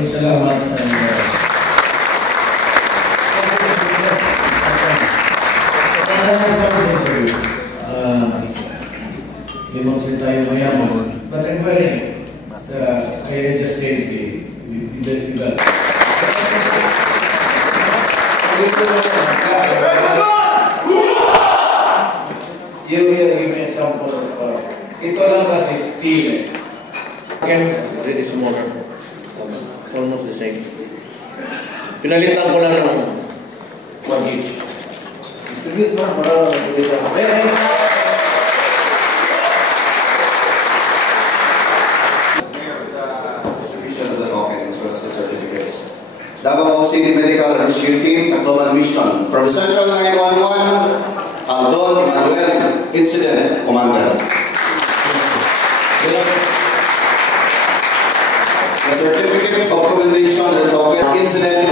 Maraming salamat. Yung mga salita yung mayaman. But I'm very, I just changed the You give me a sample of ito lang kasi steel. Again, it is more almost the same. Pinalitan ko lang ng 1 inch. Distribute mo para distribution of the token as well as the certificates. Davao City Medical Rescue Team, Tacloban Mission. From the Central 911, Don Manuel, Incident Commander. The certificate of commendation and the token, Incident